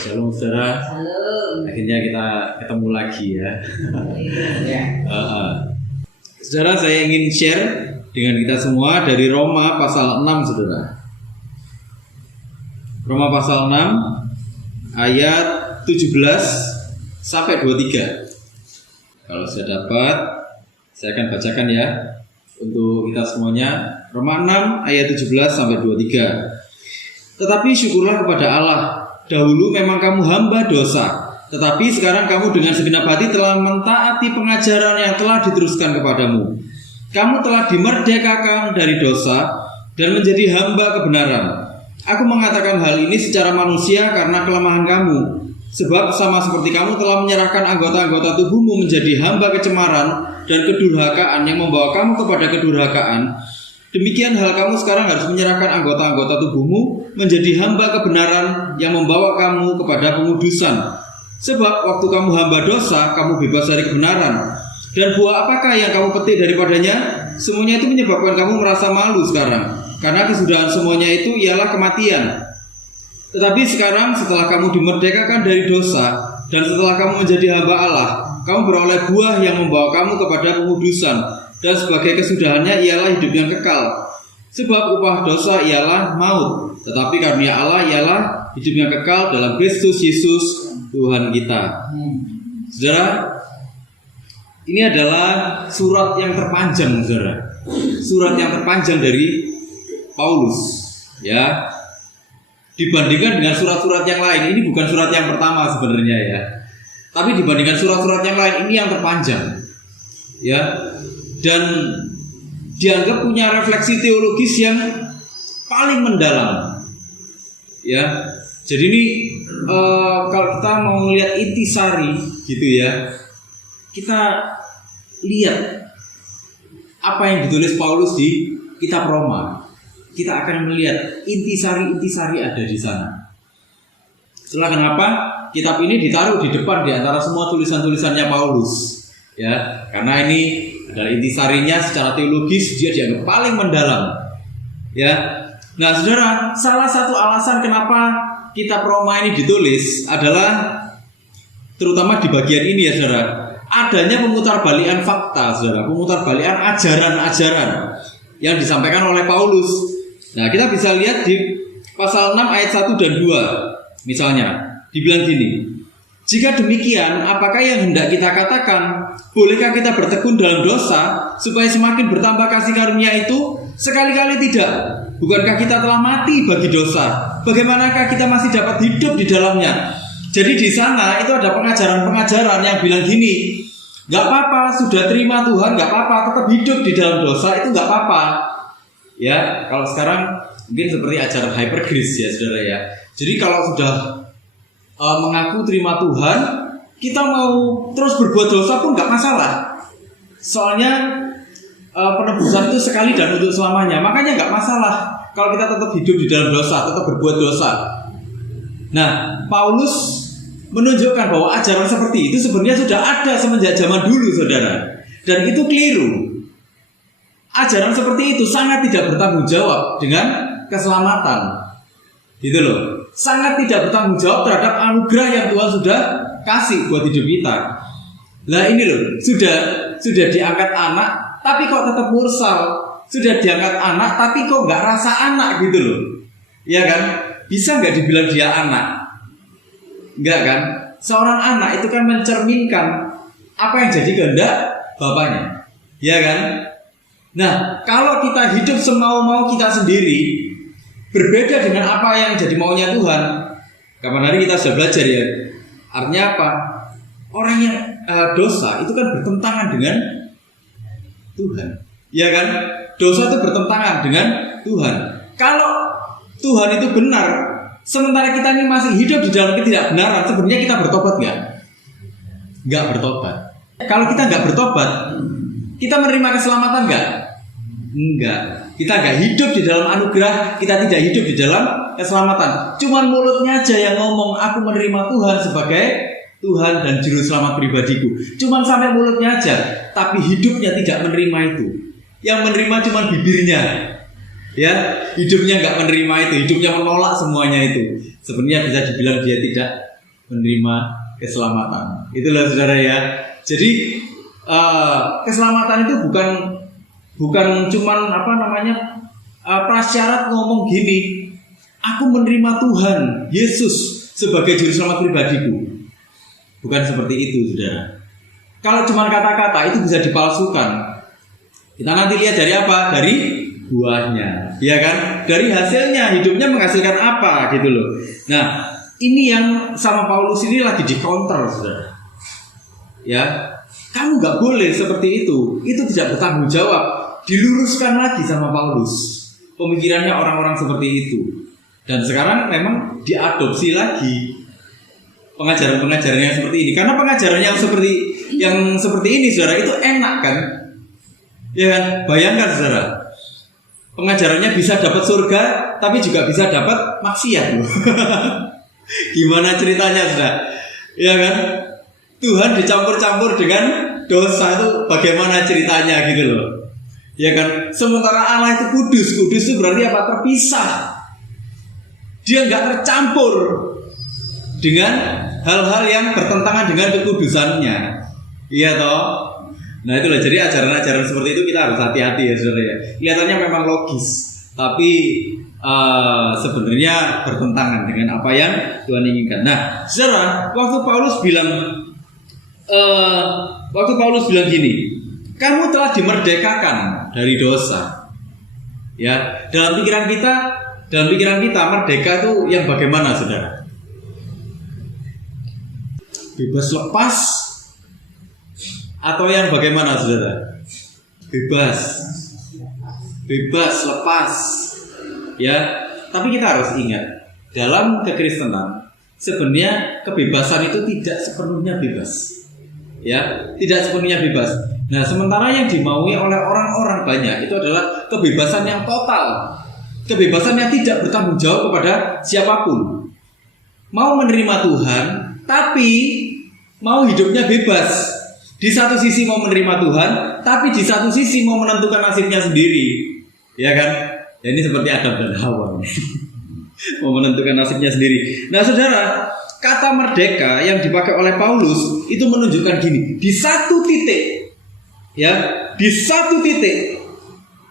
Shalom saudara. Halo. Akhirnya kita ketemu lagi ya. Ya. Saudara, saya ingin share dengan kita semua dari Roma pasal 6 saudara. Roma pasal 6 ayat 17 sampai 23. Kalau saya dapat, saya akan bacakan ya untuk kita semuanya. Roma 6 ayat 17 sampai 23. Tetapi syukurlah kepada Allah, dahulu memang kamu hamba dosa, tetapi sekarang kamu dengan segenap hati telah mentaati pengajaran yang telah diteruskan kepadamu. Kamu telah dimerdekakan dari dosa dan menjadi hamba kebenaran. Aku mengatakan hal ini secara manusia karena kelemahan kamu, sebab sama seperti kamu telah menyerahkan anggota-anggota tubuhmu menjadi hamba kecemaran dan kedurhakaan yang membawa kamu kepada kedurhakaan, demikian hal kamu sekarang harus menyerahkan anggota-anggota tubuhmu menjadi hamba kebenaran yang membawa kamu kepada pengudusan. Sebab waktu kamu hamba dosa, kamu bebas dari kebenaran. Dan buah apakah yang kamu petik daripadanya? Semuanya itu menyebabkan kamu merasa malu sekarang, karena kesudahan semuanya itu ialah kematian. Tetapi sekarang setelah kamu dimerdekakan dari dosa dan setelah kamu menjadi hamba Allah, kamu beroleh buah yang membawa kamu kepada pengudusan. Dan sebagai kesudahannya ialah hidup yang kekal. Sebab upah dosa ialah maut, tetapi karunia Allah ialah hidup yang kekal dalam Kristus Yesus Tuhan kita. Saudara, ini adalah surat yang terpanjang, saudara. Surat yang terpanjang dari Paulus, ya. Dibandingkan dengan surat-surat yang lain, ini bukan surat yang pertama sebenarnya ya. Tapi dibandingkan surat-surat yang lain, ini yang terpanjang, ya. Dan dianggap punya refleksi teologis yang paling mendalam, ya. Jadi ini kalau kita mau melihat intisari gitu ya, kita lihat apa yang ditulis Paulus di kitab Roma, kita akan melihat intisari-intisari ada di sana. Itulah kenapa kitab ini ditaruh di depan di antara semua tulisan-tulisannya Paulus, ya, karena ini adalah intisarinya secara teologis, dia dianggap paling mendalam, ya. Nah saudara, salah satu alasan kenapa kitab Roma ini ditulis adalah terutama di bagian ini ya saudara, adanya pemutarbalikan fakta, saudara, pemutarbalikan ajaran-ajaran yang disampaikan oleh Paulus. Nah kita bisa lihat di pasal 6 ayat 1 dan 2 misalnya, dibilang gini: jika demikian, apakah yang hendak kita katakan? Bolehkah kita bertekun dalam dosa supaya semakin bertambah kasih karunia itu? Sekali-kali tidak. Bukankah kita telah mati bagi dosa? Bagaimanakah kita masih dapat hidup di dalamnya? Jadi di sana itu ada pengajaran-pengajaran yang bilang gini: gak apa-apa, sudah terima Tuhan, gak apa-apa, tetap hidup di dalam dosa, itu gak apa-apa. Ya, kalau sekarang mungkin seperti ajaran hyper grace ya saudara ya. Jadi kalau sudah mengaku terima Tuhan, kita mau terus berbuat dosa pun gak masalah. Soalnya penebusan itu sekali dan untuk selamanya. Makanya gak masalah kalau kita tetap hidup di dalam dosa, tetap berbuat dosa. Nah, Paulus menunjukkan bahwa ajaran seperti itu sebenarnya sudah ada semenjak zaman dulu, saudara. Dan itu keliru. Ajaran seperti itu sangat tidak bertanggung jawab dengan keselamatan, gitu loh. Sangat tidak bertanggung jawab terhadap anugerah yang Tuhan sudah kasih buat hidup kita. Nah ini loh, sudah diangkat anak, tapi kok tetap mursal. Sudah diangkat anak, tapi kok nggak rasa anak gitu loh. Ya kan? Bisa nggak dibilang dia anak? Enggak kan? Seorang anak itu kan mencerminkan apa yang jadi kehendak bapaknya. Ya kan? Nah, kalau kita hidup semau-mau kita sendiri, berbeda dengan apa yang jadi maunya Tuhan. Kapan hari kita sudah belajar ya. Artinya apa? Orang yang dosa itu kan bertentangan dengan Tuhan. Ya kan? Dosa itu bertentangan dengan Tuhan. Kalau Tuhan itu benar, sementara kita ini masih hidup di dalam ketidakbenaran, sebenarnya kita bertobat nggak? Nggak bertobat. Kalau kita nggak bertobat, kita menerima keselamatan nggak? Enggak. Kita nggak hidup di dalam anugerah, kita tidak hidup di dalam keselamatan. Cuman mulutnya aja yang ngomong, aku menerima Tuhan sebagai Tuhan dan Juru Selamat pribadiku. Cuman sampai mulutnya aja, tapi hidupnya tidak menerima itu. Yang menerima cuman bibirnya. Ya, hidupnya nggak menerima itu, hidupnya menolak semuanya itu. Sebenarnya bisa dibilang dia tidak menerima keselamatan. Itulah saudara ya. Jadi keselamatan itu bukan cuman prasyarat ngomong gini, aku menerima Tuhan Yesus sebagai juru selamat pribadiku. Bukan seperti itu, saudara. Kalau cuma kata-kata itu bisa dipalsukan. Kita nanti lihat dari apa? Dari buahnya, ya kan? Dari hasilnya, hidupnya menghasilkan apa gitu loh. Nah, ini yang sama Paulus ini lagi dikonter, saudara. Ya, kamu nggak boleh seperti itu. Itu tidak bertanggung jawab. Diluruskan lagi sama Paulus. Pemikirannya orang-orang seperti itu. Dan sekarang memang diadopsi lagi pengajaran-pengajaran yang seperti ini. Karena pengajaran yang seperti ini, saudara, itu enak kan? Ya kan? Bayangkan, saudara. Pengajarannya bisa dapat surga, tapi juga bisa dapat maksiat. Gimana ceritanya, saudara? Ya kan? Tuhan dicampur-campur dengan dosa, itu bagaimana ceritanya gitu loh. Ya kan? Sementara Allah itu kudus. Kudus itu berarti apa? Terpisah. Dia nggak tercampur dengan hal-hal yang bertentangan dengan kekudusannya. Iya toh? Nah itulah, jadi ajaran-ajaran seperti itu kita harus hati-hati ya, saudara ya. Kelihatannya memang logis, tapi sebenarnya bertentangan dengan apa yang Tuhan inginkan. Nah, saudara, waktu Paulus bilang gini, kamu telah dimerdekakan dari dosa. Ya, dalam pikiran kita merdeka itu yang bagaimana, saudara? Bebas lepas atau yang bagaimana, saudara? Bebas lepas. Ya, tapi kita harus ingat, dalam kekristenan sebenarnya kebebasan itu tidak sepenuhnya bebas. Ya, tidak sepenuhnya bebas. Nah, sementara yang dimaui oleh orang-orang banyak itu adalah kebebasan yang total. Kebebasan yang tidak bertanggung jawab kepada siapapun. Mau menerima Tuhan, tapi mau hidupnya bebas. Di satu sisi mau menerima Tuhan, tapi di satu sisi mau menentukan nasibnya sendiri. Ya kan? Ya, ini seperti Adam dan Hawa. Mau menentukan nasibnya sendiri. Nah, saudara, kata merdeka yang dipakai oleh Paulus itu menunjukkan gini, di satu titik, ya, di satu titik,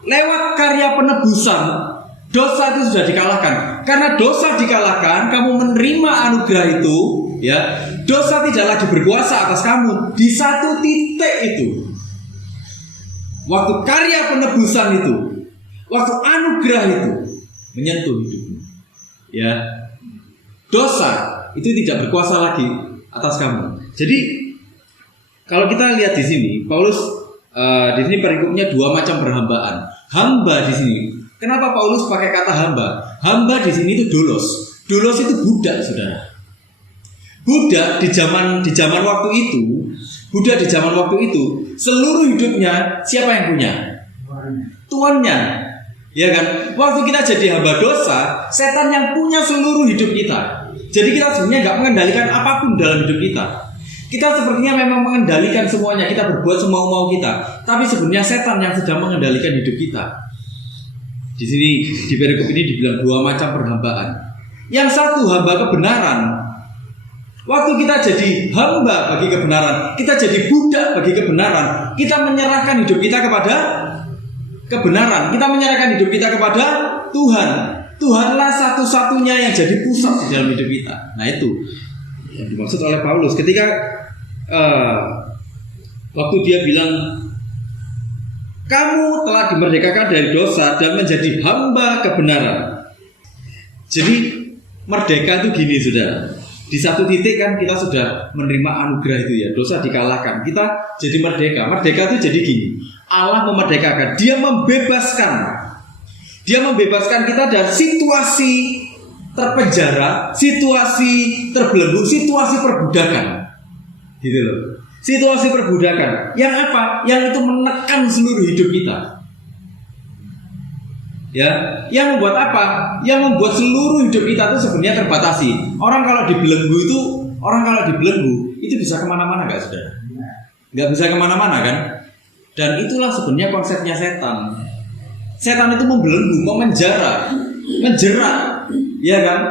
lewat karya penebusan, dosa itu sudah dikalahkan. Karena dosa dikalahkan, kamu menerima anugerah itu, ya, dosa tidak lagi berkuasa atas kamu. Di satu titik itu, waktu karya penebusan itu, waktu anugerah itu menyentuh hidupmu, ya, dosa itu tidak berkuasa lagi atas kamu. Jadi kalau kita lihat di sini, Paulus di sini perikopnya dua macam perhambaan. Hamba di sini. Kenapa Paulus pakai kata hamba? Hamba di sini itu doulos. Doulos itu budak, saudara. Budak di zaman waktu itu, seluruh hidupnya siapa yang punya? Tuannya. Ya kan? Waktu kita jadi hamba dosa, setan yang punya seluruh hidup kita. Jadi kita sebenarnya nggak mengendalikan apapun dalam hidup kita. Kita sepertinya memang mengendalikan semuanya, kita berbuat semau-mau kita. Tapi sebenarnya setan yang sedang mengendalikan hidup kita. Di sini di perikop ini dibilang dua macam perhambaan. Yang satu hamba kebenaran. Waktu kita jadi hamba bagi kebenaran, kita jadi budak bagi kebenaran, kita menyerahkan hidup kita kepada kebenaran, kita menyerahkan hidup kita kepada Tuhan. Tuhanlah satu-satunya yang jadi pusat di dalam hidup kita. Nah, itu yang dimaksud oleh Paulus ketika waktu dia bilang, kamu telah dimerdekakan dari dosa dan menjadi hamba kebenaran. Jadi merdeka itu gini, saudara. Di satu titik kan kita sudah menerima anugerah itu, ya, dosa dikalahkan, kita jadi merdeka. Merdeka itu jadi gini, Allah memerdekakan, Dia membebaskan kita dari situasi terpenjara, situasi terbelenggu, situasi perbudakan, gitu loh. Situasi perbudakan yang apa? Yang itu menekan seluruh hidup kita. Ya, yang membuat apa? Yang membuat seluruh hidup kita itu sebenarnya terbatasi. Orang kalau dibelenggu itu bisa kemana-mana, nggak, saudara? Nggak bisa kemana-mana kan? Dan itulah sebenarnya konsepnya setan. Setan itu membelenggu, memenjara, menjerat, ya kan?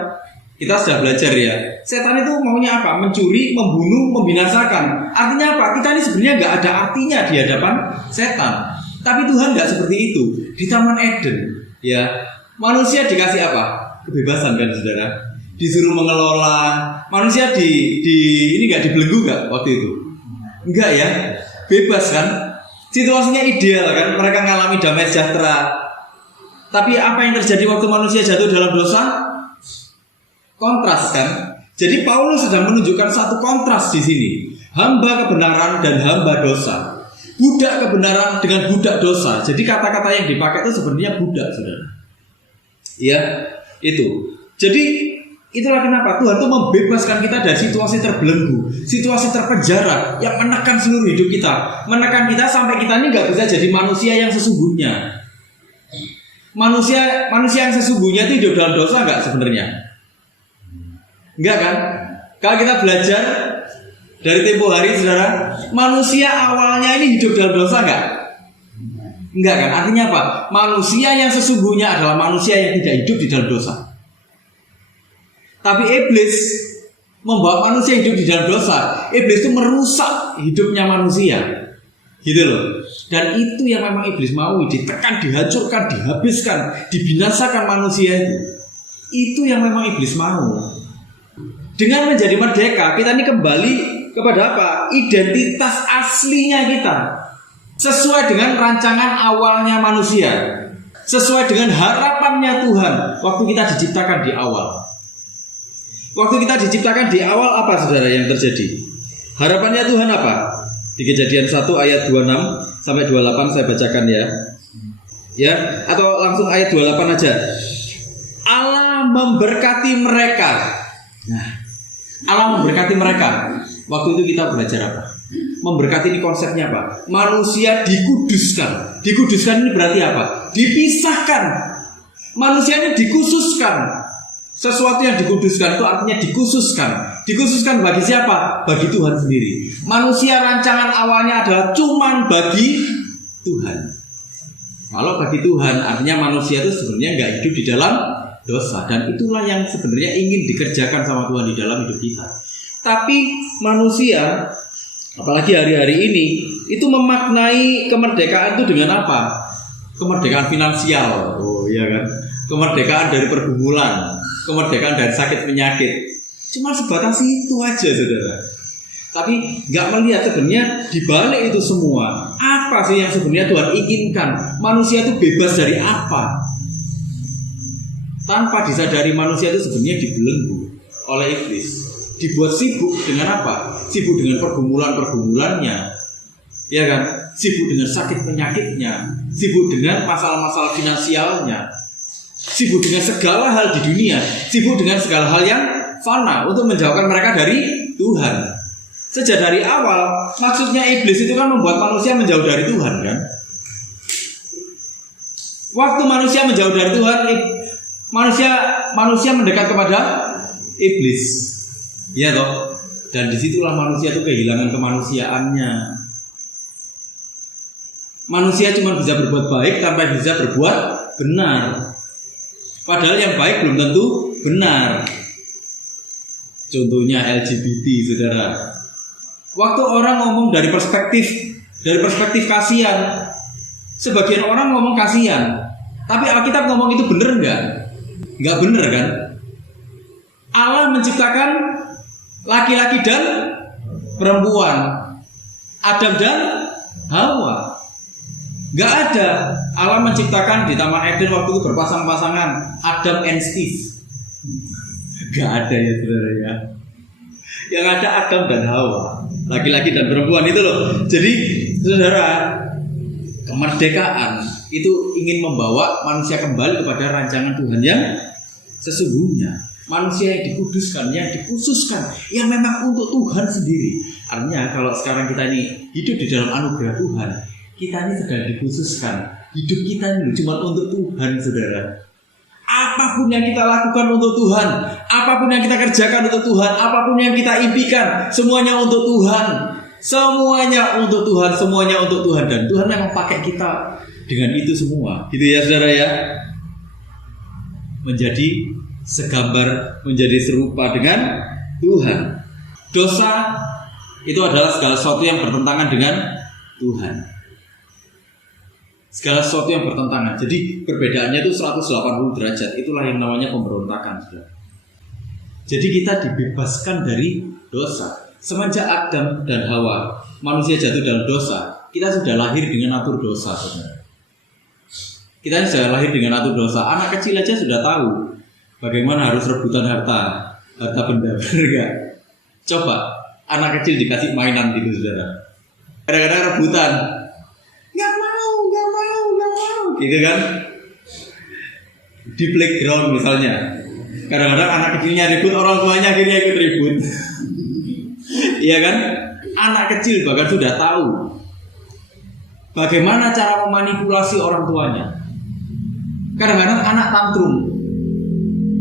Kita sudah belajar ya. Setan itu maunya apa? Mencuri, membunuh, membinasakan. Artinya apa? Kita ini sebenarnya nggak ada artinya di hadapan setan. Tapi Tuhan nggak seperti itu. Di Taman Eden, ya, manusia dikasih apa? Kebebasan kan, saudara? Disuruh mengelola. Manusia ini nggak dibelenggu nggak waktu itu? Enggak ya, bebas kan? Situasinya ideal kan? Mereka mengalami damai sejahtera. Tapi apa yang terjadi waktu manusia jatuh dalam dosa? Kontras kan? Jadi Paulus sedang menunjukkan satu kontras di sini. Hamba kebenaran dan hamba dosa. Budak kebenaran dengan budak dosa. Jadi kata-kata yang dipakai itu sebenarnya budak, saudara. Ya, itu. Jadi itulah kenapa Tuhan itu membebaskan kita dari situasi terbelenggu, situasi terpenjara yang menekan seluruh hidup kita, menekan kita sampai kita ini nggak bisa jadi manusia yang sesungguhnya. Manusia yang sesungguhnya itu hidup dalam dosa nggak sebenarnya? Enggak kan? Kalau kita belajar dari tempo hari, saudara, manusia awalnya ini hidup dalam dosa enggak? Enggak kan? Artinya apa? Manusia yang sesungguhnya adalah manusia yang tidak hidup di dalam dosa. Tapi iblis membawa manusia hidup di dalam dosa. Iblis itu merusak hidupnya manusia. Gitu loh. Dan itu yang memang iblis mau, ditekan, dihancurkan, dihabiskan, dibinasakan manusia itu. Itu yang memang iblis mau. Dengan menjadi merdeka, kita ini kembali kepada apa? Identitas aslinya kita. Sesuai dengan rancangan awalnya manusia. Sesuai dengan harapannya Tuhan waktu kita diciptakan di awal. Waktu kita diciptakan di awal apa, saudara, yang terjadi? Harapannya Tuhan apa? Di Kejadian 1 ayat 26 sampai 28 saya bacakan ya. Ya, atau langsung ayat 28 aja. Allah memberkati mereka. Nah, Allah memberkati mereka. Waktu itu kita belajar apa? Memberkati ini konsepnya apa? Manusia dikuduskan. Dikuduskan ini berarti apa? Dipisahkan. Manusia ini dikhususkan. Sesuatu yang dikuduskan itu artinya dikhususkan. Dikhususkan bagi siapa? Bagi Tuhan sendiri. Manusia rancangan awalnya adalah cuman bagi Tuhan. Kalau bagi Tuhan artinya manusia itu sebenarnya nggak hidup di dalam dosa. Dan itulah yang sebenarnya ingin dikerjakan sama Tuhan di dalam hidup kita. Tapi manusia, apalagi hari-hari ini, itu memaknai kemerdekaan itu dengan apa? Kemerdekaan finansial. Oh iya kan? Kemerdekaan dari pergumulan, kemerdekaan dari sakit penyakit. Cuma sebatas itu aja, saudara. Tapi nggak melihat sebenarnya di balik itu semua apa sih yang sebenarnya Tuhan inginkan? Manusia itu bebas dari apa? Tanpa disadari manusia itu sebenarnya dibelenggu oleh iblis. Dibuat sibuk dengan apa? Sibuk dengan pergumulan-pergumulannya, ya kan? Sibuk dengan sakit penyakitnya, sibuk dengan masalah-masalah finansialnya, sibuk dengan segala hal di dunia, sibuk dengan segala hal yang fana untuk menjauhkan mereka dari Tuhan. Sejak dari awal, maksudnya iblis itu kan membuat manusia menjauh dari Tuhan, kan? Waktu manusia menjauh dari Tuhan, manusia mendekat kepada iblis. Iya toh? Dan disitulah manusia itu kehilangan kemanusiaannya. Manusia cuma bisa berbuat baik tanpa bisa berbuat benar. Padahal yang baik belum tentu benar. Contohnya LGBT, saudara. Waktu orang ngomong dari perspektif kasihan, sebagian orang ngomong kasihan, tapi Alkitab ngomong itu benar enggak? Enggak benar kan? Allah menciptakan laki-laki dan perempuan, Adam dan Hawa. Gak ada. Allah menciptakan di Taman Eden waktu itu berpasang-pasangan, Adam and Steve. Gak ada ya, saudara ya. Yang ada Adam dan Hawa, laki-laki dan perempuan itu loh. Jadi saudara, kemerdekaan itu ingin membawa manusia kembali kepada rancangan Tuhan yang sesungguhnya. Manusia yang dikuduskan, yang dikhususkan, yang memang untuk Tuhan sendiri. Artinya kalau sekarang kita ini hidup di dalam anugerah Tuhan, kita ini sedang dikhususkan. Hidup kita ini cuma untuk Tuhan, saudara. Apapun yang kita lakukan untuk Tuhan, apapun yang kita kerjakan untuk Tuhan, apapun yang kita impikan, semuanya untuk Tuhan. Semuanya untuk Tuhan, semuanya untuk Tuhan. Dan Tuhan memang pakai kita dengan itu semua, gitu ya saudara ya, menjadi segambar, menjadi serupa dengan Tuhan. Dosa itu adalah segala sesuatu yang bertentangan dengan Tuhan. Segala sesuatu yang bertentangan. Jadi perbedaannya itu 180 derajat. Itulah yang namanya pemberontakan, saudara. Jadi kita dibebaskan dari dosa. Semenjak Adam dan Hawa, manusia jatuh dalam dosa, kita sudah lahir dengan atur dosa, saudara. Kita sudah lahir dengan atur dosa. Anak kecil aja sudah tahu bagaimana harus rebutan harta benda, benar gak? Coba anak kecil dikasih mainan gitu, saudara. Kadang-kadang rebutan, nggak mau, gitu kan? Di playground misalnya, kadang-kadang anak kecilnya ribut, orang tuanya akhirnya ikut ribut. Iya kan? Anak kecil bahkan sudah tahu bagaimana cara memanipulasi orang tuanya. Kadang-kadang anak tantrum,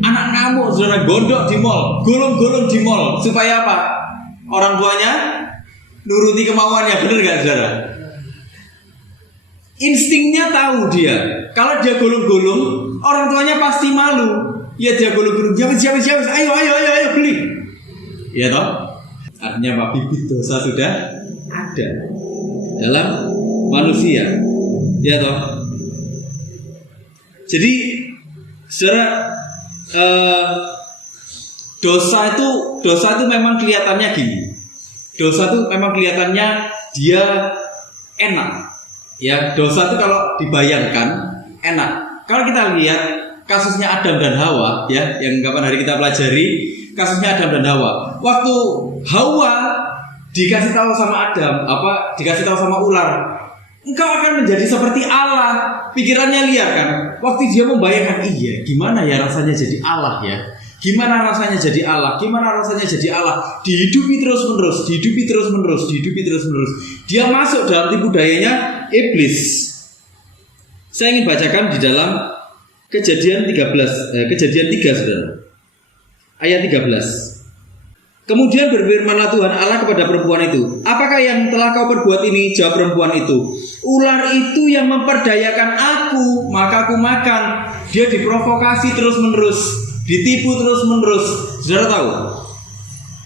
anak ngamuk, saudara, gondok di mall, golong-golong di mall, supaya apa? Orang tuanya nuruti kemauannya, benar gak, saudara? Instingnya tahu dia, kalau dia golong-golong, orang tuanya pasti malu. Ya dia golong-golong, siapa, ayo beli. Iya toh? Artinya apa? Bibit dosa sudah ada dalam manusia. Ya toh? Jadi saudara, dosa itu memang kelihatannya gini. Dosa itu memang kelihatannya dia enak. Ya, dosa itu kalau dibayangkan enak. Kalau kita lihat kasusnya Adam dan Hawa, ya, yang kapan hari kita pelajari kasusnya Adam dan Hawa. Waktu Hawa dikasih tahu sama Adam, dikasih tahu sama ular, engkau akan menjadi seperti Allah. Pikirannya liar kan. Waktu dia membayangkan, iya, gimana ya rasanya jadi Allah ya? Gimana rasanya jadi Allah? Gimana rasanya jadi Allah? Dihidupi terus menerus. Dia masuk dalam tipu dayanya iblis. Saya ingin bacakan di dalam Kejadian 3, saudara. Ayat 13. Kemudian berfirmanlah Tuhan Allah kepada perempuan itu, apakah yang telah kau perbuat ini? Jawab perempuan itu, ular itu yang memperdayakan aku, maka aku makan. Dia diprovokasi terus menerus, ditipu terus menerus. Saudara tahu,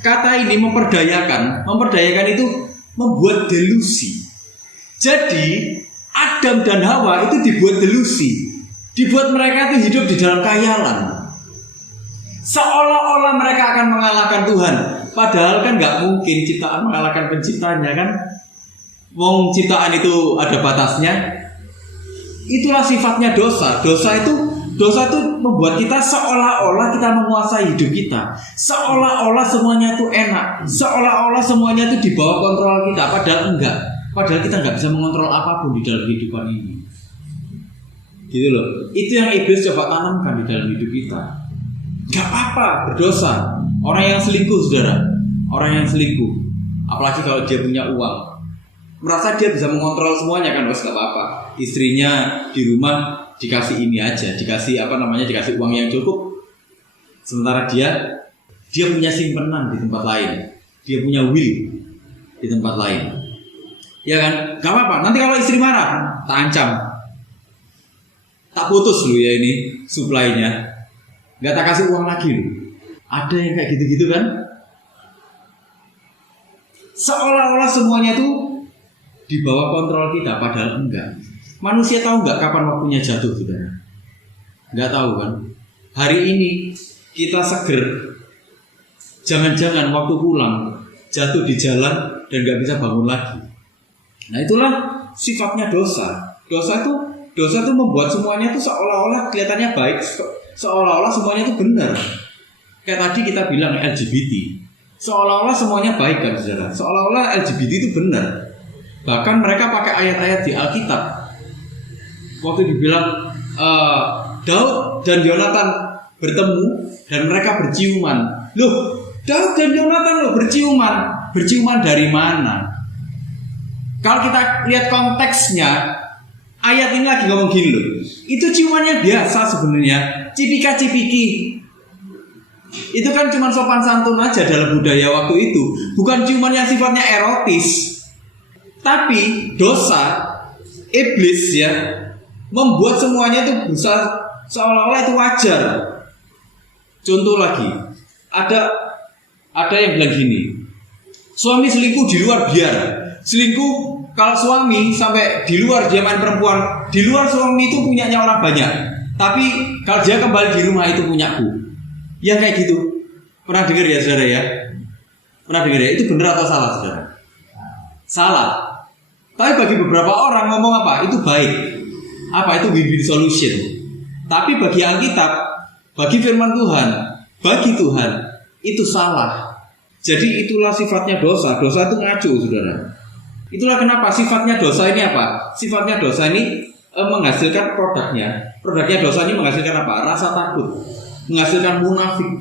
kata ini memperdayakan itu membuat delusi. Jadi Adam dan Hawa itu dibuat delusi, dibuat mereka itu hidup di dalam khayalan, seolah-olah mereka akan mengalahkan Tuhan. Padahal kan gak mungkin ciptaan mengalahkan penciptanya kan. Wong ciptaan itu ada batasnya. Itulah sifatnya dosa. Dosa itu membuat kita seolah-olah kita menguasai hidup kita, seolah-olah semuanya itu enak, seolah-olah semuanya itu di bawah kontrol kita. Padahal enggak. Padahal kita gak bisa mengontrol apapun di dalam kehidupan ini. Gitu loh. Itu yang iblis coba tanamkan di dalam hidup kita. Gak apa-apa berdosa. Orang yang selingkuh, saudara, orang yang selingkuh, apalagi kalau dia punya uang, merasa dia bisa mengontrol semuanya kan, gak apa-apa. Istrinya di rumah dikasih ini aja, dikasih uang yang cukup. Sementara dia punya simpenan di tempat lain, dia punya will di tempat lain. Ya kan, gak apa-apa. Nanti kalau istri marah, tak ancam, tak putus lu ya ini supply-nya. Gak tak kasih uang lagi loh. Ada yang kayak gitu-gitu kan. Seolah-olah semuanya tuh di bawah kontrol kita. Padahal enggak. Manusia tahu enggak kapan waktunya jatuh, saudara? Enggak tahu kan. Hari ini kita seger, jangan-jangan waktu pulang jatuh di jalan dan gak bisa bangun lagi. Nah itulah sifatnya dosa. Dosa itu membuat semuanya tuh seolah-olah kelihatannya baik, seolah-olah semuanya itu benar. Kayak tadi kita bilang LGBT, seolah-olah semuanya baik kan, saudara. Seolah-olah LGBT itu benar. Bahkan mereka pakai ayat-ayat di Alkitab. Waktu dibilang Daud dan Yonatan bertemu dan mereka berciuman. Loh, Daud dan Yonatan loh berciuman. Berciuman dari mana? Kalau kita lihat konteksnya, ayat ini lagi ngomong gini loh. Itu ciumannya biasa sebenarnya, cipika-cipiki. Itu kan cuma sopan santun aja dalam budaya waktu itu. Bukan ciuman yang sifatnya erotis. Tapi dosa, iblis ya, membuat semuanya itu bisa seolah-olah itu wajar. Contoh lagi, ada yang bilang gini, suami selingkuh di luar biar. Selingkuh kalau suami sampai di luar dia main perempuan, di luar suami itu punyanya orang banyak. Tapi kalau dia kembali di rumah itu punyaku. Yang kayak gitu. Pernah dengar ya saudara ya? Pernah dengar ya? Itu benar atau salah saudara? Salah. Tapi bagi beberapa orang ngomong apa? Itu baik. Apa itu win-win solution? Tapi bagi Alkitab, bagi firman Tuhan, bagi Tuhan itu salah. Jadi itulah sifatnya dosa. Dosa itu ngaco saudara. Itulah kenapa sifatnya dosa ini apa? Sifatnya dosa ini menghasilkan produknya dosa ini menghasilkan apa? Rasa takut, menghasilkan munafik.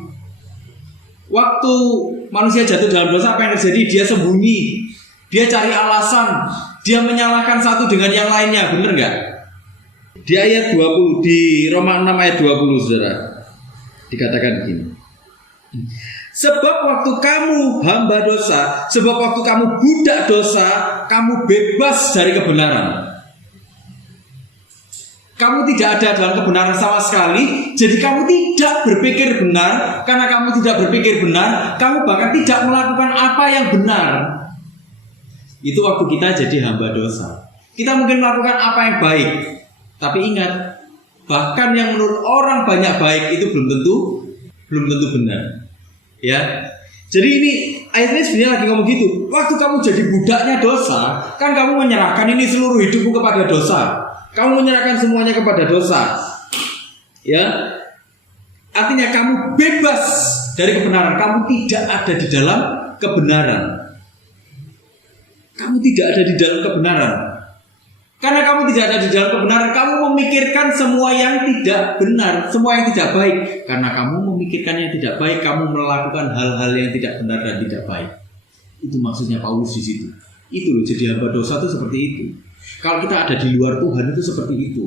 Waktu manusia jatuh dalam dosa, apa yang terjadi? Dia sembunyi, dia cari alasan, dia menyalahkan satu dengan yang lainnya, benar nggak? Di ayat 20, di Roma 6 ayat 20 saudara, dikatakan begini. Sebab waktu kamu hamba dosa, sebab waktu kamu budak dosa, kamu bebas dari kebenaran. Kamu tidak ada dalam kebenaran sama sekali. Jadi kamu tidak berpikir benar. Karena kamu tidak berpikir benar, kamu bahkan tidak melakukan apa yang benar. Itu waktu kita jadi hamba dosa. Kita mungkin melakukan apa yang baik, tapi ingat, bahkan yang menurut orang banyak baik itu belum tentu benar. Ya. Jadi ini ayat ini sebenarnya lagi ngomong gitu. Waktu kamu jadi budaknya dosa, kan kamu menyerahkan ini seluruh hidupmu kepada dosa. Kamu menyerahkan semuanya kepada dosa. Ya. Artinya kamu bebas dari kebenaran. Kamu tidak ada di dalam kebenaran. Kamu tidak ada di dalam kebenaran. Karena kamu tidak ada di dalam kebenaran, kamu memikirkan semua yang tidak benar, semua yang tidak baik. Karena kamu memikirkan yang tidak baik, kamu melakukan hal-hal yang tidak benar dan tidak baik. Itu maksudnya Paulus di situ. Itu loh, jadi hamba dosa itu seperti itu. Kalau kita ada di luar Tuhan itu seperti itu.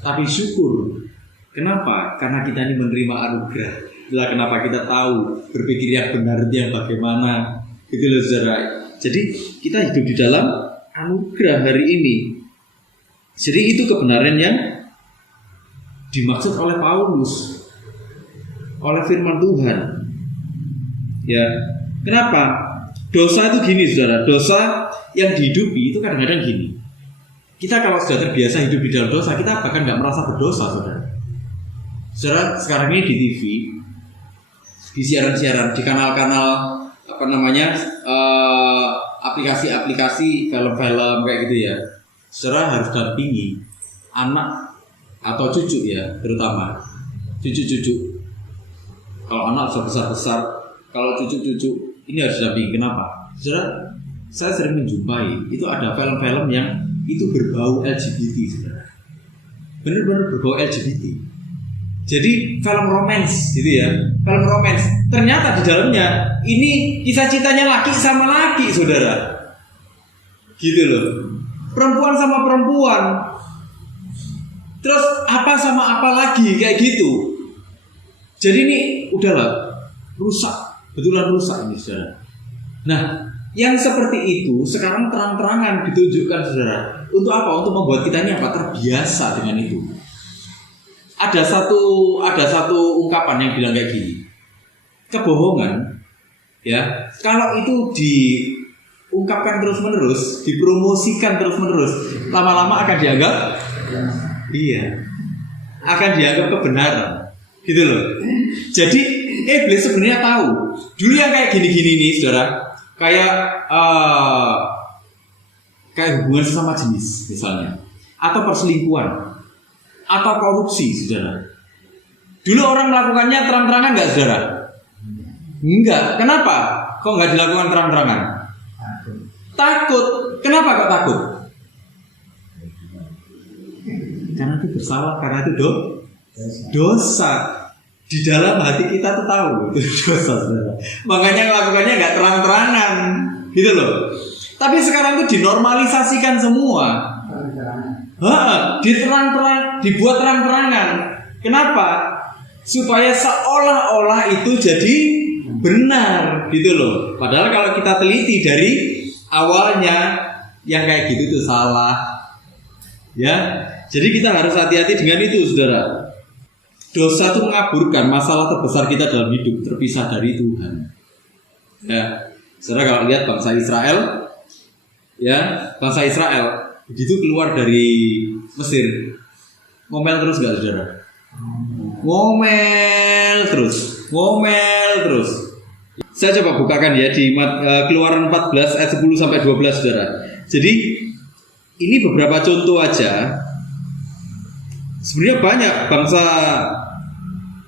Tapi syukur. Kenapa? Karena kita ini menerima anugerah. Itulah kenapa kita tahu berpikir yang benar itu yang bagaimana. Gitu loh saudara. Jadi kita hidup di dalam anugerah hari ini. Jadi itu kebenaran yang dimaksud oleh Paulus, oleh firman Tuhan. Ya, kenapa? Dosa itu gini saudara. Dosa yang dihidupi itu kadang-kadang gini. Kita kalau sudah terbiasa hidup di dalam dosa, kita bahkan nggak merasa berdosa saudara. Saudara sekarang ini di TV, di siaran-siaran, di kanal-kanal apa namanya, aplikasi-aplikasi film-film kayak gitu ya. Saudara harus dampingi anak atau cucu ya, terutama cucu-cucu. Kalau anak sudah besar-besar, kalau cucu-cucu ini harus dampingi. Kenapa? Saudara, saya sering menjumpai itu ada film-film yang itu berbau LGBT, saudara. Benar-benar berbau LGBT. Jadi film romance gitu ya, film romance. Ternyata di dalamnya ini kisah cintanya laki sama laki, saudara. Gitu loh. Perempuan sama perempuan. Terus apa sama apa lagi kayak gitu. Jadi ini udahlah rusak, betulan rusak ini saudara. Nah, yang seperti itu sekarang terang-terangan ditunjukkan saudara. Untuk apa? Untuk membuat kita ini apa? Terbiasa dengan itu. Ada satu ungkapan yang bilang kayak gini. Kebohongan ya, kalau itu diungkapkan terus-menerus, dipromosikan terus-menerus, lama-lama akan dianggap akan dianggap kebenaran. Gitu loh. Jadi iblis sebenarnya tahu. Dulu yang kayak gini-gini nih, saudara, kayak hubungan sesama jenis misalnya, atau perselingkuhan, atau korupsi, saudara. Dulu orang melakukannya terang-terangan nggak, saudara? Enggak. Kenapa? Kok nggak dilakukan terang-terangan? Takut. Kenapa kok takut? Karena itu bersalah, karena itu dosa. Di dalam hati kita tuh tahu itu dosa, saudara. Makanya melakukannya nggak terang-terangan, gitu loh. Tapi sekarang itu dinormalisasikan semua. Dibuat terang-terangan. Kenapa? Supaya seolah-olah itu jadi benar, gitu loh. Padahal kalau kita teliti dari awalnya yang kayak gitu itu salah. Ya. Jadi kita harus hati-hati dengan itu, saudara. Dosa itu mengaburkan masalah terbesar kita dalam hidup, terpisah dari Tuhan. Ya, saudara kalau lihat bangsa Israel, ya bangsa Israel begitu keluar dari Mesir, ngomel terus gak, saudara? Ngomel terus. Saya coba bukakan ya di Keluaran 14 ayat 10 sampai 12, saudara. Jadi ini beberapa contoh aja. Sebenarnya banyak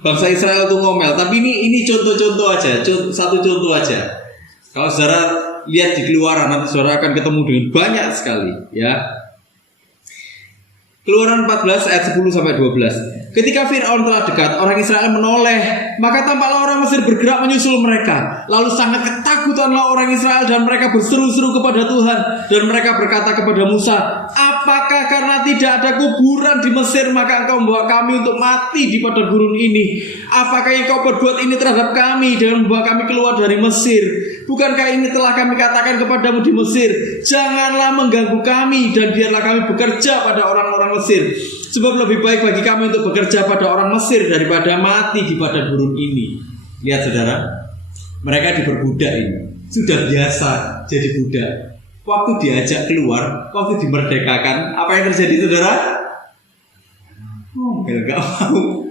bangsa Israel itu ngomel, tapi ini contoh-contoh aja, satu contoh aja. Kalau saudara lihat di Keluaran, nanti saudara akan ketemu dengan banyak sekali, ya. Keluaran 14 ayat 10 sampai 12. Ketika Fir'aun telah dekat, orang Israel menoleh, maka tampaklah orang Mesir bergerak menyusul mereka. Lalu sangat ketakutanlah orang Israel dan mereka berseru-seru kepada Tuhan. Dan mereka berkata kepada Musa, apakah karena tidak ada kuburan di Mesir maka engkau membawa kami untuk mati di padang gurun ini? Apakah yang kau berbuat ini terhadap kami dengan membawa kami keluar dari Mesir? Bukankah ini telah kami katakan kepadamu di Mesir, janganlah mengganggu kami dan biarlah kami bekerja pada orang-orang Mesir. Sebab lebih baik bagi kami untuk bekerja pada orang Mesir daripada mati di padang gurun ini. Lihat saudara, mereka diperbudak ini. Sudah biasa jadi budak. Waktu diajak keluar, waktu dimerdekakan, apa yang terjadi saudara? Gak mau.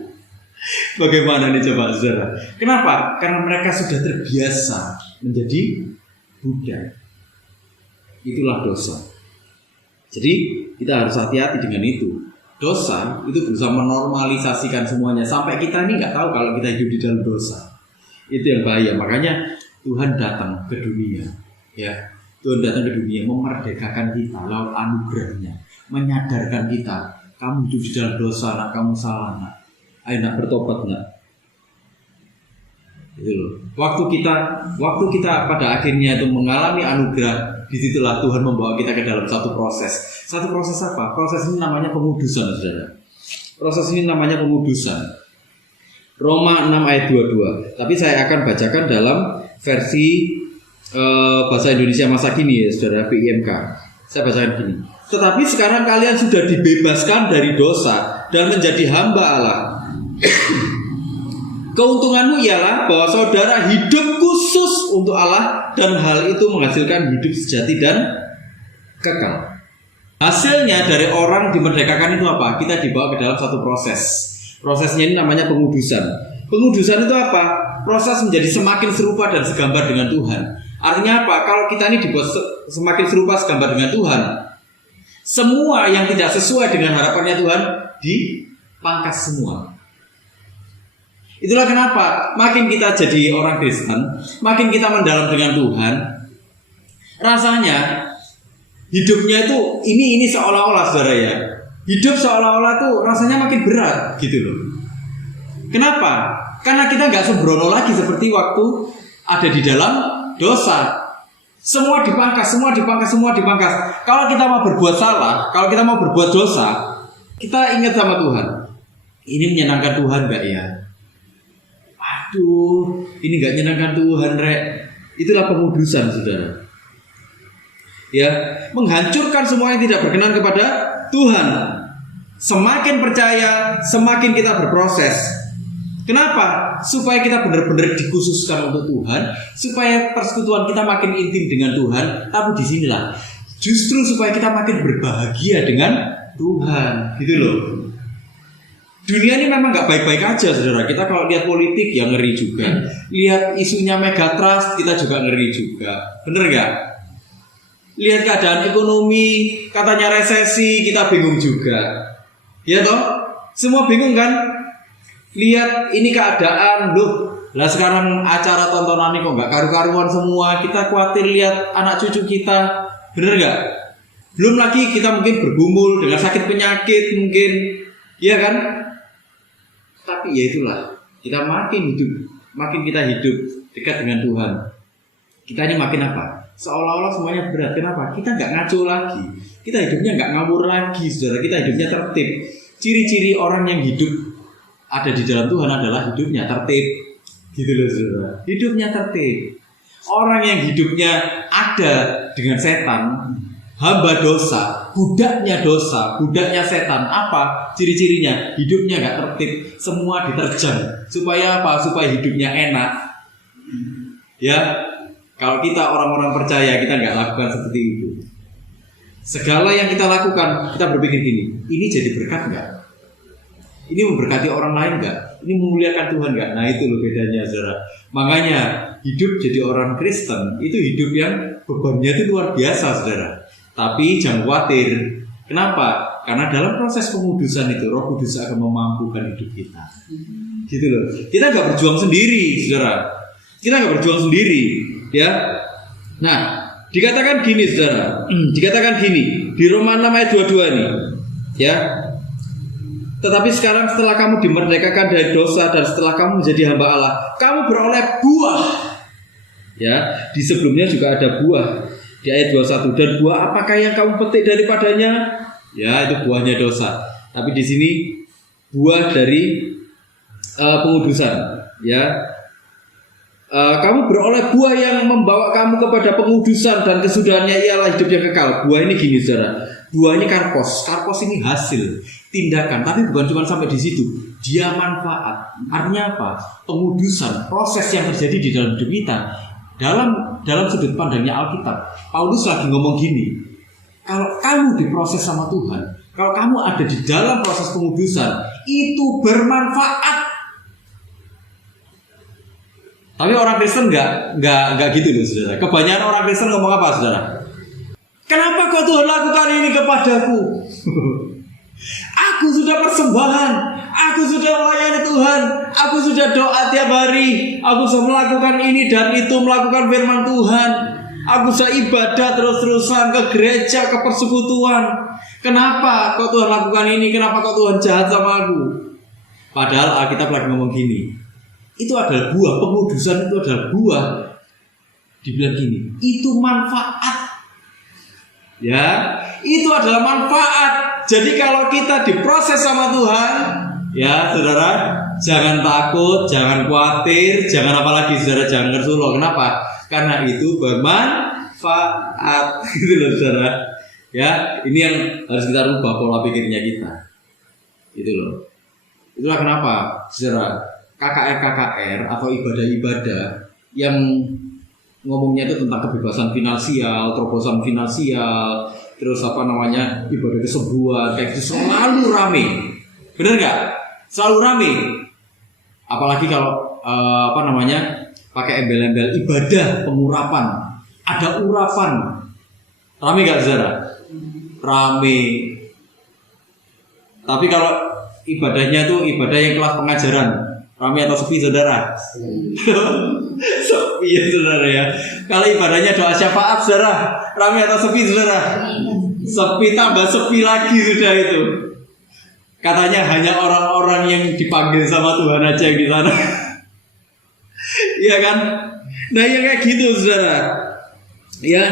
Bagaimana nih coba saudara? Kenapa? Karena mereka sudah terbiasa menjadi budak. Itulah dosa. Jadi kita harus hati-hati dengan itu. Dosa itu berusaha menormalisasikan semuanya sampai kita ini nggak tahu kalau kita hidup di dalam dosa. Itu yang bahaya. Makanya Tuhan datang ke dunia, ya. Tuhan datang ke dunia memerdekakan kita lewat anugerahnya, menyadarkan kita, kamu hidup di dalam dosa, nak, kamu salah, nak. Ayo nak bertobat, nak. Itu loh. Waktu kita pada akhirnya itu mengalami anugerah, disitulah Tuhan membawa kita ke dalam satu proses. Satu proses apa? Proses ini namanya pengudusan, saudara. Proses ini namanya pengudusan. Roma 6 ayat 22. Tapi saya akan bacakan dalam versi bahasa Indonesia masa kini, ya saudara, PIMK. Saya bacakan gini. Tetapi sekarang kalian sudah dibebaskan dari dosa dan menjadi hamba Allah. Keuntunganmu ialah bahwa saudara hidup khusus untuk Allah dan hal itu menghasilkan hidup sejati dan kekal. Hasilnya dari orang dimerdekakan itu apa? Kita dibawa ke dalam satu proses. Prosesnya ini namanya pengudusan. Pengudusan itu apa? Proses menjadi semakin serupa dan segambar dengan Tuhan. Artinya apa? Kalau kita ini dibuat semakin serupa segambar dengan Tuhan, semua yang tidak sesuai dengan harapannya Tuhan dipangkas semua. Itulah kenapa makin kita jadi orang Kristen, makin kita mendalam dengan Tuhan, rasanya hidupnya itu ini seolah-olah, saudara, ya. Hidup seolah-olah tuh rasanya makin berat gitu loh. Kenapa? Karena kita nggak sembrono lagi seperti waktu ada di dalam dosa. Semua dipangkas. Kalau kita mau berbuat salah, kalau kita mau berbuat dosa, kita ingat sama Tuhan. Ini menyenangkan Tuhan nggak ya? Aduh, ini nggak menyenangkan Tuhan, Rek. Itulah pengudusan, saudara. Ya, menghancurkan semua yang tidak berkenan kepada Tuhan. Semakin percaya, semakin kita berproses. Kenapa? Supaya kita benar-benar dikhususkan untuk Tuhan, supaya persekutuan kita makin intim dengan Tuhan. Tapi disinilah justru supaya kita makin berbahagia dengan Tuhan, gitu loh. Dunia ini memang nggak baik-baik aja, saudara. Kita kalau lihat politik ya ngeri juga. Lihat isunya megatrust kita juga ngeri juga. Bener nggak? Lihat keadaan ekonomi, katanya resesi, kita bingung juga. Ya toh? Semua bingung kan? Lihat ini keadaan, loh. Lah sekarang acara tontonan ini kok nggak karu-karuan semua. Kita khawatir lihat anak cucu kita. Bener nggak? Belum lagi kita mungkin bergumul dengan sakit penyakit mungkin. Iya kan? Tapi ya itulah, kita makin kita hidup dekat dengan Tuhan, kita ini makin apa? Seolah-olah semuanya berat. Kenapa? Kita nggak ngaco lagi, kita hidupnya nggak ngawur lagi, saudara. Kita hidupnya tertib. Ciri-ciri orang yang hidup ada di dalam Tuhan adalah hidupnya tertib, gitu loh, saudara. Hidupnya tertib. Orang yang hidupnya ada dengan setan, hamba dosa, budaknya dosa, budaknya setan. Apa ciri-cirinya? Hidupnya nggak tertib, semua diterjang. Supaya apa? Supaya hidupnya enak. Ya, kalau kita orang-orang percaya, kita nggak lakukan seperti itu. Segala yang kita lakukan, kita berpikir gini, ini jadi berkat nggak? Ini memberkati orang lain nggak? Ini memuliakan Tuhan nggak? Nah itu loh bedanya, saudara. Makanya hidup jadi orang Kristen itu hidup yang bebannya itu luar biasa, saudara. Tapi jangan khawatir. Kenapa? Karena dalam proses pengudusan itu Roh Kudus akan memampukan hidup kita. Gitu loh. Kita nggak berjuang sendiri, saudara. Kita nggak berjuang sendiri, ya. Nah, dikatakan gini, saudara. Dikatakan gini di Roma 6 ayat 22 nih, ya. Tetapi sekarang setelah kamu dimerdekakan dari dosa dan setelah kamu menjadi hamba Allah, kamu beroleh buah. Ya, di sebelumnya juga ada buah di ayat 21. Dan buah apakah yang kamu petik daripadanya? Ya, itu buahnya dosa. Tapi di sini buah dari pengudusan. Ya, kamu beroleh buah yang membawa kamu kepada pengudusan dan kesudahannya ialah hidup yang kekal. Buah ini gini, saudara. Buah ini karpos. Karpos ini hasil tindakan, tapi bukan cuma sampai di situ. Dia manfaat. Artinya apa? Pengudusan, proses yang terjadi di dalam hidup kita. Dalam sudut pandangnya Alkitab, Paulus lagi ngomong gini. Kalau kamu diproses sama Tuhan, kalau kamu ada di dalam proses pengudusan, itu bermanfaat. Tapi orang Kristen nggak gitu loh, saudara. Kebanyakan orang Kristen ngomong apa, saudara? Kenapa kok Tuhan lakukan ini kepadaku? Aku sudah persembahan, aku sudah melayani Tuhan, aku sudah doa tiap hari, aku sudah melakukan ini dan itu, melakukan firman Tuhan, aku sudah ibadah terus-terusan ke gereja, ke persekutuan. Kenapa kok Tuhan lakukan ini? Kenapa kok Tuhan jahat sama aku? Padahal Alkitab lagi ngomong gini, itu adalah buah, pengudusan itu adalah buah. Dibilang gini, itu manfaat. Ya, itu adalah manfaat. Jadi kalau kita diproses sama Tuhan, ya saudara, jangan takut, jangan khawatir, jangan apalagi saudara, jangan ngersuloh. Kenapa? Karena itu bermanfaat. Gitu loh, saudara. Ya, ini yang harus kita rubah pola pikirnya kita. Gitu loh. Itulah kenapa, saudara, KKR atau ibadah-ibadah yang ngomongnya itu tentang kebebasan finansial, terobosan finansial, terus ibadah kesembuhan, kayak gitu selalu rame. Bener nggak? Selalu rame. Apalagi kalau pakai embel-embel ibadah pengurapan, ada urapan. Rame nggak, saudara? Rame. Tapi kalau ibadahnya tuh ibadah yang kelas pengajaran, rame atau sepi, saudara? Sepi ya, saudara ya. Kalau ibadahnya doa syafaat, saudara, rame atau sepi, saudara? Sepi tambah sepi lagi sudah itu. Katanya hanya orang-orang yang dipanggil sama Tuhan aja yang di sana. Iya kan? Nah, yang kayak gitu, saudara. Ya,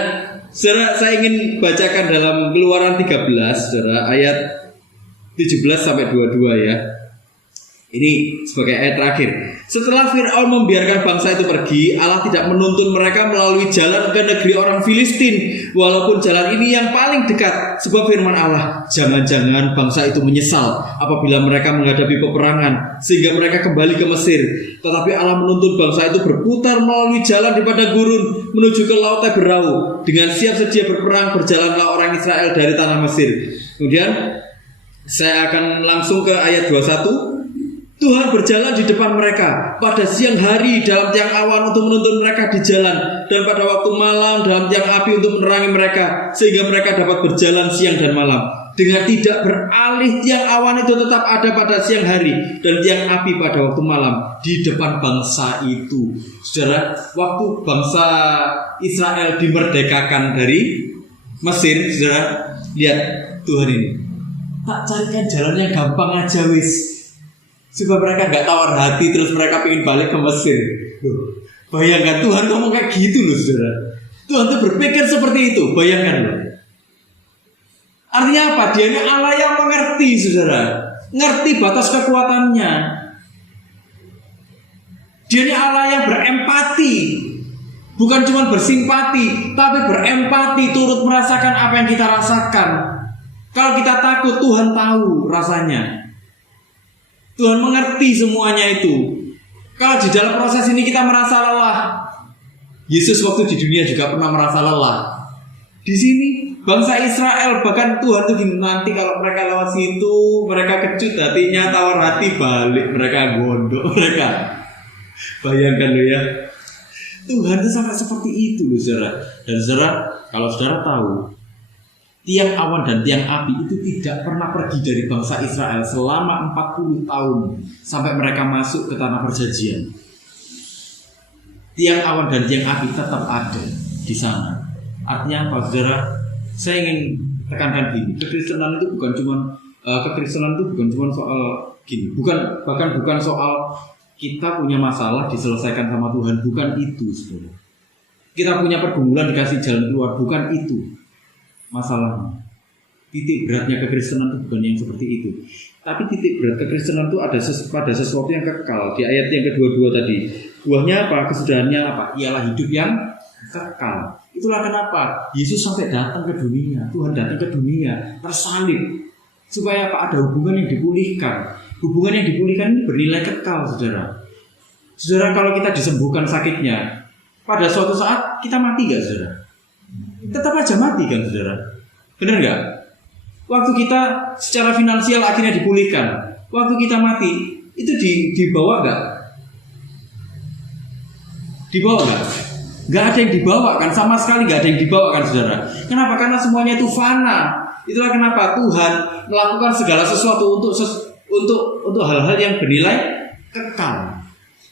saudara, saya ingin bacakan dalam Keluaran 13, saudara, ayat 17 sampai 22 ya. Ini sebagai ayat terakhir. Setelah Fir'aun membiarkan bangsa itu pergi, Allah tidak menuntun mereka melalui jalan ke negeri orang Filistin, walaupun jalan ini yang paling dekat. Sebab firman Allah, jangan-jangan bangsa itu menyesal apabila mereka menghadapi peperangan, sehingga mereka kembali ke Mesir. Tetapi Allah menuntun bangsa itu berputar melalui jalan di padang gurun menuju ke laut Teberau. Dengan siap sedia berperang, berjalanlah orang Israel dari tanah Mesir. Kemudian saya akan langsung ke ayat 21. Tuhan berjalan di depan mereka pada siang hari dalam tiang awan untuk menuntun mereka di jalan, dan pada waktu malam dalam tiang api untuk menerangi mereka, sehingga mereka dapat berjalan siang dan malam. Dengan tidak beralih, tiang awan itu tetap ada pada siang hari dan tiang api pada waktu malam di depan bangsa itu. Saudara, waktu bangsa Israel dimerdekakan dari Mesir, saudara, lihat Tuhan ini. Tak carikan jalan yang gampang aja wis, supaya mereka gak tawar hati terus mereka pengen balik ke Mesir. Loh, bayangkan Tuhan ngomong kayak gitu loh, saudara. Tuhan tuh berpikir seperti itu. Bayangkan loh. Artinya apa? Dia ini Allah yang mengerti, saudara. Ngerti batas kekuatannya. Dia ini Allah yang berempati. Bukan cuma bersimpati, tapi berempati, turut merasakan apa yang kita rasakan. Kalau kita takut, Tuhan tahu rasanya. Tuhan mengerti semuanya itu. Kalau di dalam proses ini kita merasa lelah, Yesus waktu di dunia juga pernah merasa lelah. Di sini bangsa Israel, bahkan Tuhan tuh gini, nanti kalau mereka lewat situ, mereka kecut hatinya, tawar hati, balik mereka gondok mereka. Bayangkan loh ya, Tuhan itu sampai seperti itu loh saudara. Dan saudara, kalau saudara tahu, tiang awan dan tiang api itu tidak pernah pergi dari bangsa Israel selama 40 tahun sampai mereka masuk ke tanah perjanjian. Tiang awan dan tiang api tetap ada di sana. Artinya apa saudara? Saya ingin tekankan gini, kekristenan itu bukan cuma soal gini, bukan soal kita punya masalah diselesaikan sama Tuhan, bukan itu saudara. Kita punya pergumulan dikasih jalan keluar, bukan itu masalahnya. Titik beratnya kekristenan itu bukan yang seperti itu. Tapi titik berat kekristenan itu ada pada sesuatu yang kekal. Di ayat yang kedua tadi, buahnya apa? Kesudahannya apa? Ialah hidup yang kekal. Itulah kenapa Yesus sampai datang ke dunia. Tuhan datang ke dunia, tersalib, supaya apa? Ada hubungan yang dipulihkan. Hubungan yang dipulihkan ini bernilai kekal, saudara. Saudara, kalau kita disembuhkan sakitnya, pada suatu saat kita mati gak, saudara? Tetap aja mati kan, saudara? Benar gak? Waktu kita secara finansial akhirnya dipulihkan, waktu kita mati itu dibawa gak? Dibawa gak? Gak ada yang dibawa kan, sama sekali gak ada yang dibawa kan, saudara. Kenapa? Karena semuanya itu fana. Itulah kenapa Tuhan melakukan segala sesuatu untuk hal-hal yang bernilai kekal.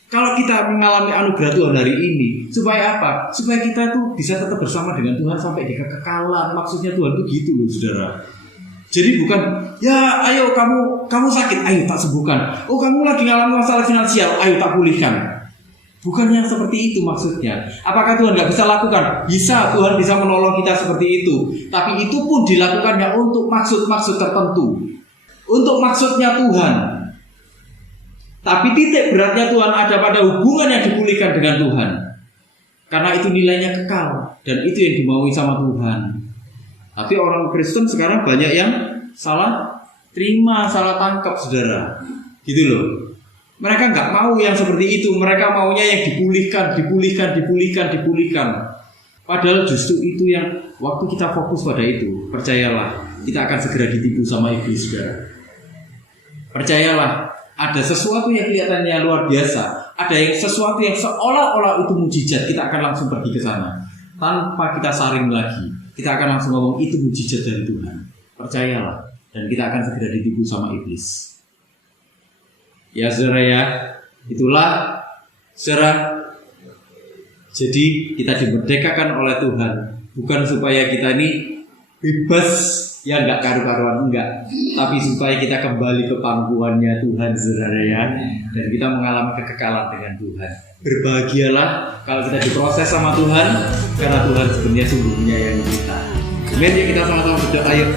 Kalau kita mengalami anugerah Tuhan hari ini, supaya apa? Supaya kita tuh bisa tetap bersama dengan Tuhan sampai di kekekalan. Maksudnya Tuhan tuh gitu loh, saudara. Jadi bukan, ya ayo kamu sakit, ayo tak sembuhkan. Oh kamu lagi mengalami masalah finansial, ayo tak pulihkan. Bukan yang seperti itu maksudnya. Apakah Tuhan gak bisa lakukan? Bisa, Tuhan bisa menolong kita seperti itu. Tapi itu pun dilakukannya untuk maksud-maksud tertentu, untuk maksudnya Tuhan. Tapi titik beratnya Tuhan ada pada hubungan yang dipulihkan dengan Tuhan. Karena itu nilainya kekal, dan itu yang dimaui sama Tuhan. Tapi orang Kristen sekarang banyak yang salah terima, salah tangkap, saudara. Gitu loh. Mereka nggak mau yang seperti itu. Mereka maunya yang dipulihkan. Padahal justru itu yang waktu kita fokus pada itu, percayalah, kita akan segera ditipu sama iblis, saudara. Percayalah, ada sesuatu yang kelihatannya luar biasa, ada yang sesuatu yang seolah-olah itu mujizat, kita akan langsung pergi ke sana tanpa kita saring lagi. Kita akan langsung ngomong itu mujizat dari Tuhan. Percayalah, dan kita akan segera ditipu sama iblis. Ya saudara ya, itulah saudara. Jadi kita dimerdekakan oleh Tuhan, bukan supaya kita ini bebas ya nggak karu-karuan, enggak, tapi supaya kita kembali ke pangkuannya Tuhan, saudara ya, dan kita mengalami kekekalan dengan Tuhan. Berbahagialah kalau kita diproses sama Tuhan, karena Tuhan sebenarnya sungguh menyayangi kita. Amin ya, kita sama-sama berdoa yuk.